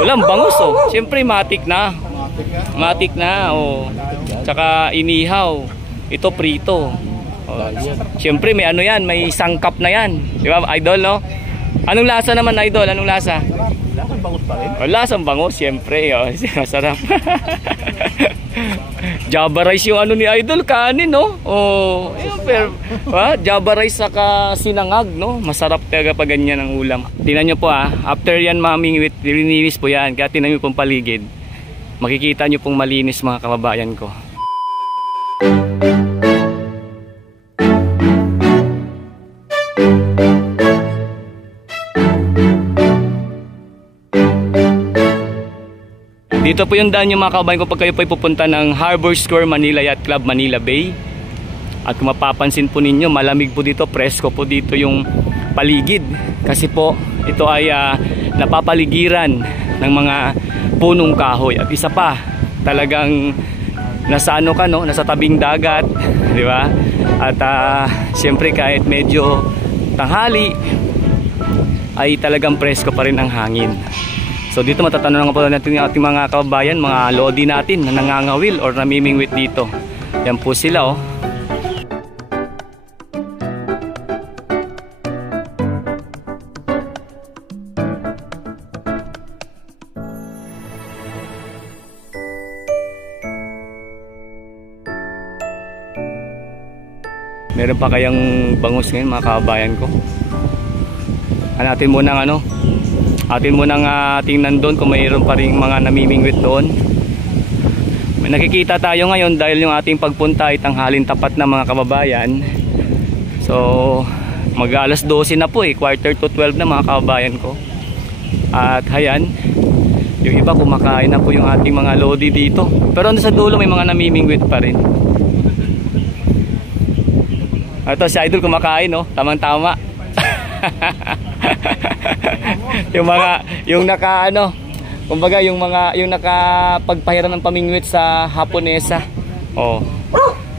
Walang bangus oh. Siyempre matik na. Matik na oh. Tsaka inihaw. Ito prito. Oh. Siyempre may ano yan, may sangkap na yan. Di ba, idol no? Anong lasa naman, idol? Anong lasa? Lasang bangus pa rin. Oh, lasang bangus, siyempre oh. Masarap. Java rice yung ano ni idol, kanin no? Oh, pero Java rice saka sinangag no? Masarap talaga pag ganyan ang ulam. Tingnan nyo po after yan mamingwit, lininis po yan. Kaya tingnan nyo pong paligid. Makikita nyo pong malinis mga kababayan ko. Dito po yung daan yung mga kababayan ko pag kayo po ay pupunta ng Harbor Square Manila Yacht Club Manila Bay. At kung mapapansin po ninyo, malamig po dito, presko po dito yung paligid. Kasi po ito ay napapaligiran ng mga punong kahoy. At isa pa, talagang nasa ano ka no, nasa tabing dagat, di ba? At siyempre kahit medyo tanghali ay talagang presko pa rin ang hangin. So dito matatanong po natin yung ating mga kababayan, mga lodi natin na nangangawil or namimingwit dito. Yan po sila oh. Meron pa kayang bangus ngayon mga kababayan ko? Natin muna ng ano? Atin munang tingnan doon kung mayroon pa rin mga namimingwit doon. May nakikita tayo ngayon dahil yung ating pagpunta ay tanghalin tapat na mga kababayan. So mag alas 12 na po quarter to 12 na mga kababayan ko. At hayan, yung iba kumakain na po yung ating mga lodi dito. Pero sa dulo may mga namimingwit pa rin. Ito si Idol kumakain no, tamang-tama. yung naka ano, kumbaga yung nakapagpahiram ng pamingwit sa Haponesa. Oh.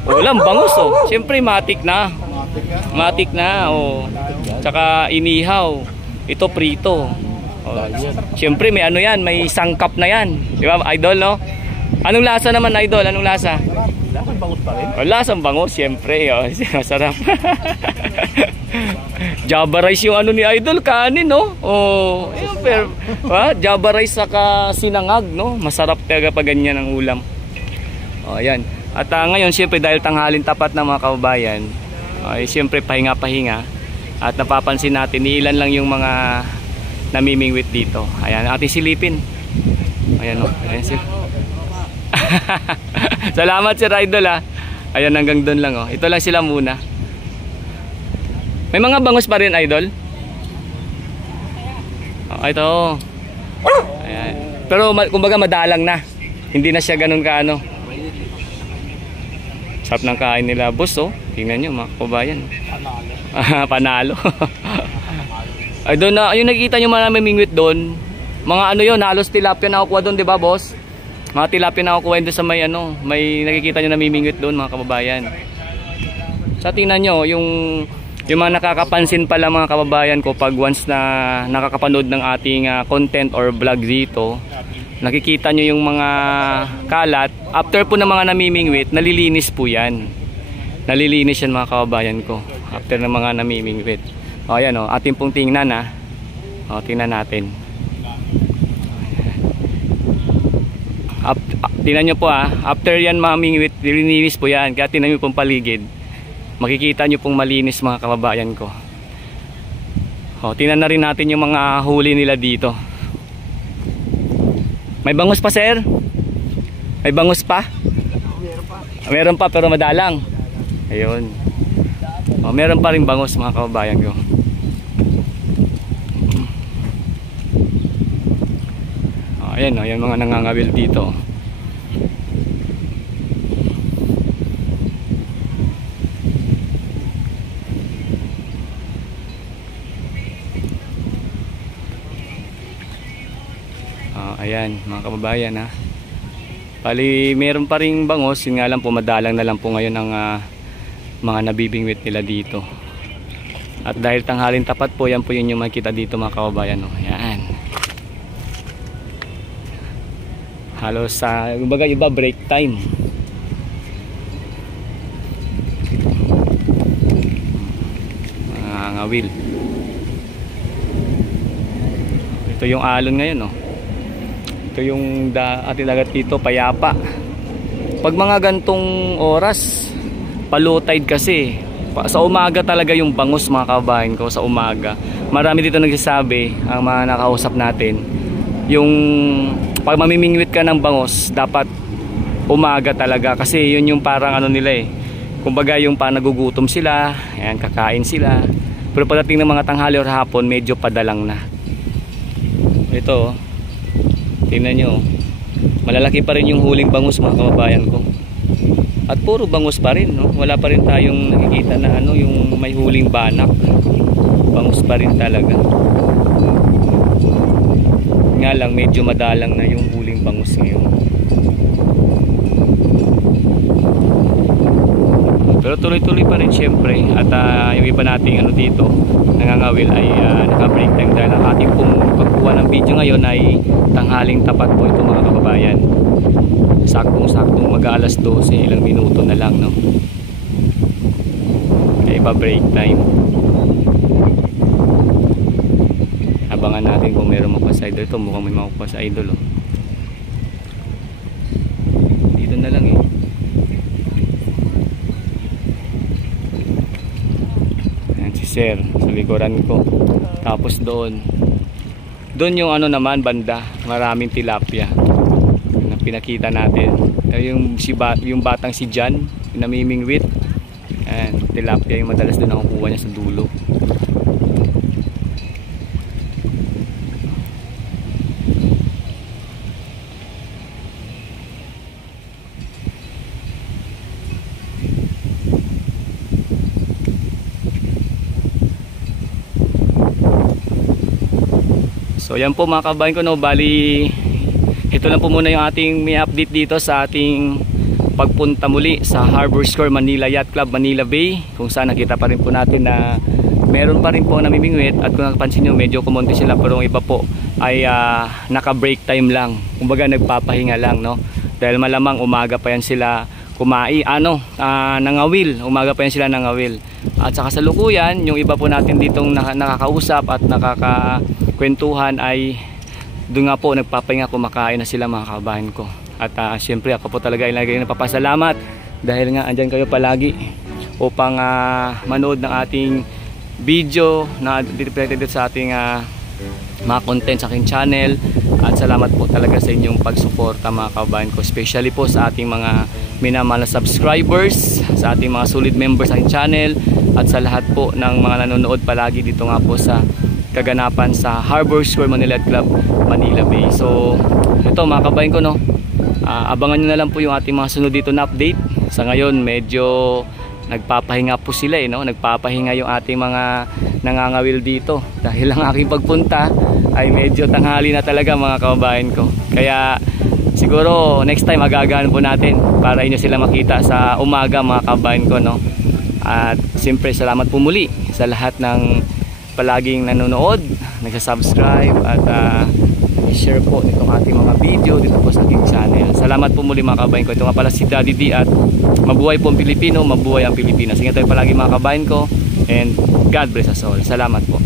Walang bangus oh. Siyempre matik na. Matik na oh. Tsaka inihaw. Ito prito. Oh. Siyempre may ano yan, may sangkap na yan. Di ba, idol no? Anong lasa naman, idol? Anong lasa? Lasang bangus pa rin. Oh, lasang bangus, siyempre oh. Masarap. Java rice yung ano ni idol, kanin no? Oh, pero Java rice saka sinangag no? Masarap talaga pag ganyan ang ulam. Oh, ayan. At ngayon siyempre dahil tanghalin tapat na mga kababayan, ay siyempre pahinga-pahinga. At napapansin natin ilan lang yung mga namimingwit dito. Ayan, ating silipin. Ayan oh. Ayan sila. Salamat Sir Idol Ayan, hanggang doon lang oh. Ito lang sila muna. May mga bangus pa rin, idol? Oh, ito. Ayan. Pero kumbaga madalang na. Hindi na siya ganun kaano. Sarap ng kain nila, boss oh. Tingnan nyo mga kababayan. Panalo. Ay doon na, yung nakikita nyo mga namimingwit doon. Mga ano yun, halos tilapia na nakukuha doon, di ba boss? Mga tilapia na nakukuha doon sa may ano, may nakikita nyo namimingwit doon mga kababayan. Sa tingnan nyo, yung mga nakakapansin pala mga kababayan ko pag once na nakakapanood ng ating content or vlog dito, nakikita nyo yung mga kalat. After po ng mga namimingwit, nalilinis po yan. Nalilinis yan mga kababayan ko. After ng mga namimingwit. O ayan o, ating pong tingnan O, tingnan natin. Tingnan nyo po after yan mamingwit, nalilinis po yan. Kaya tingnan nyo pong paligid. Makikita nyo pong malinis mga kababayan ko. O, tingnan na rin natin yung mga huli nila dito. May bangus pa, sir? May bangus pa? Meron pa pero madalang. Ayun. O, meron pa rin bangus mga kababayan ko. O, ayan o, yan mga nangangawil dito. Ayan mga kababayan Bali meron pa ring bangus, yun nga lang po madalang na lang po ngayon ang mga nabibingwit nila dito. At dahil tanghalin tapat po, yan po yun yung makikita dito mga kababayan Ayan. Halos sa kumbaga iba break time. Ngawil. Ito yung alon ngayon, no. Ito yung ating dagat dito, payapa. Pag mga gantong oras, low tide kasi. Sa umaga talaga yung bangus, mga kabayan ko, sa umaga. Marami dito nagsasabi, ang mga nakausap natin, yung pag mamimingwit ka ng bangus, dapat umaga talaga kasi yun yung parang ano nila eh. Kumbaga yung pa nagugutom sila, ayan, kakain sila. Pero pagdating ng mga tanghali o hapon, medyo padalang na. Ito, tingnan nyo, malalaki pa rin yung huling bangus, mga kababayan ko. At puro bangus pa rin, no? Wala pa rin tayong nakikita na ano, yung may huling banak. Bangus pa rin talaga. Nga lang, medyo madalang na yung huling bangus ngayon. Pero tuloy-tuloy pa rin syempre. At yung iba nating ano dito nangangawil ay naka-break time dahil ang ating pagkuha ng video ngayon ay tanghaling tapat po ito, mga kababayan. Saktong mag-alas 12, ilang minuto na lang, no? Kaya iba break time. Abangan natin kung meron makuha sa idol. Ito mukhang may makuha sa idol, oh. Dito na lang eh. Sir, sa likuran ko. Tapos doon yung ano naman banda, maraming tilapia na pinakita natin. Yung batang si Jan, namimingwit. Ayan, tilapia yung madalas doon nakukuha niya sa dulo. So yan po, mga kabayan ko, no, bali ito lang po muna yung ating may update dito sa ating pagpunta muli sa Harbor Square Manila Yacht Club, Manila Bay, kung saan nakita pa rin po natin na meron pa rin po namimingwit. At kung napansin nyo, medyo kumonti sila, pero yung iba po ay naka break time lang, kumbaga nagpapahinga lang, no, dahil malamang umaga pa yan sila nangawil, umaga pa yan sila nangawil. At sa kasalukuyan, yung iba po natin ditong nakakausap at nakakakwentuhan ay doon nga po nagpapahinga, kumakain na sila, mga kabayan ko. At syempre ako po talaga ay lagi napapasalamat dahil nga andyan kayo palagi upang manood ng ating video na dito sa ating mga content sa aking channel. At salamat po talaga sa inyong pagsuporta, mga kabayan ko, especially po sa ating mga minamahal na subscribers, sa ating mga solid members sa aking channel, at sa lahat po ng mga nanonood palagi dito nga po sa kaganapan sa Harbor Square Manila Yacht Club, Manila Bay. So ito, mga kabayan ko, no, abangan nyo na lang po yung ating mga sunod dito na update. Sa ngayon medyo nagpapahinga po sila, no? Nagpapahinga yung ating mga nangangawil dito dahil ang aking pagpunta ay medyo tanghali na talaga, mga kababayan ko. Kaya siguro next time agagaan po natin para inyo sila makita sa umaga, mga kababayan ko, no? At siyempre salamat po muli sa lahat ng palaging nanonood, nagsasubscribe at share po itong ating mga video dito po sa aking channel. Salamat po muli, mga kabayan ko. Ito nga pala si Daddy D at mabuhay po ang Pilipino, mabuhay ang Pilipinas. Ingat tayo palagi, mga kabayan ko, and God bless us all. Salamat po.